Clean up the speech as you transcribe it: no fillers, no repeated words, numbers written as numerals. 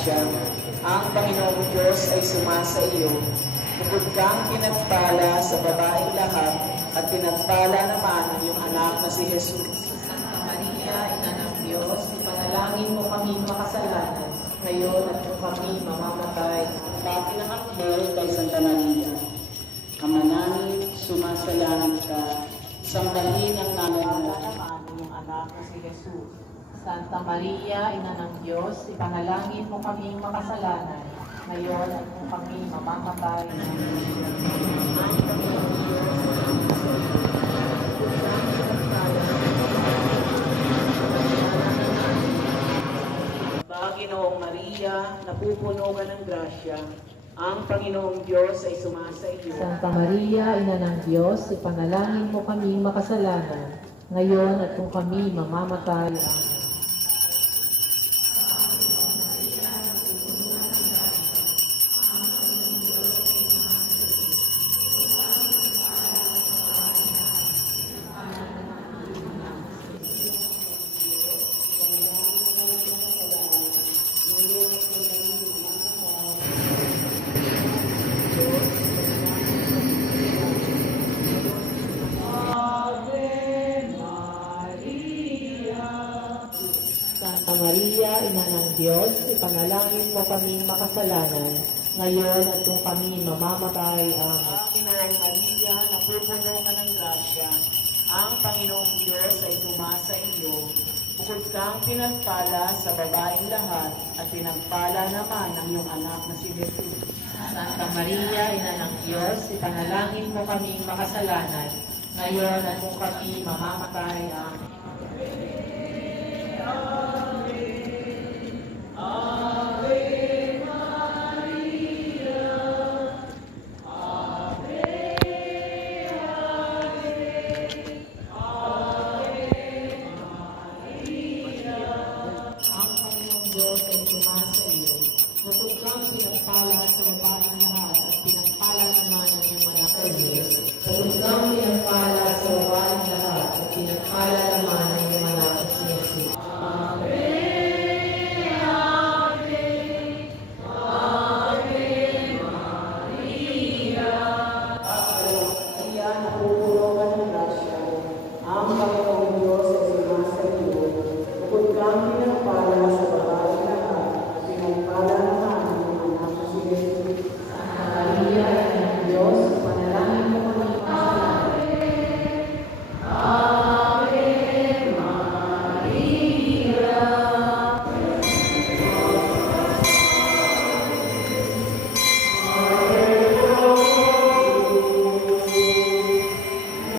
grasya, ang Panginoong Diyos ay sumasa iyo. Bukod kang pinagpala sa babaeng lahat, at pinagpala naman ang iyong anak na si Jesus. Santa Maria, Ina ng Diyos, ipanalangin mo kami makasalanan, ngayon at kung kami mamamatay. Dati ng akbel kay Santa Maria. Ama namin, sumasalangit ka, sambahin ang naman mo. Naman yung anak na si Jesus. Santa Maria, Ina ng Diyos, ipanalangin mo kami makasalanan, ngayon at kung kami mamamatay. Panginoong Maria, napupuno ka ng grasya, ang Panginoong Diyos ay sumasa iyo. Santa Maria, Ina ng Diyos, ipanalangin mo kami makasalanan, ngayon at kung kami mamamatay. Amen. Santa Maria, Ina ng Diyos, ipanalangin mo kami makasalanan, ngayon at kung kami mamamatay. Amen. Panginoong Maria, napupuno ka ng grasya, ang Panginoong Diyos ay sumasa iyo. Bukod kang pinagpala sa babaeng lahat, at pinagpala naman ang iyong anak na si Jesus. Santa Maria, Ina ng Diyos, ipanalangin mo kami makasalanan, ngayon at kung kami mamamatay. Amen.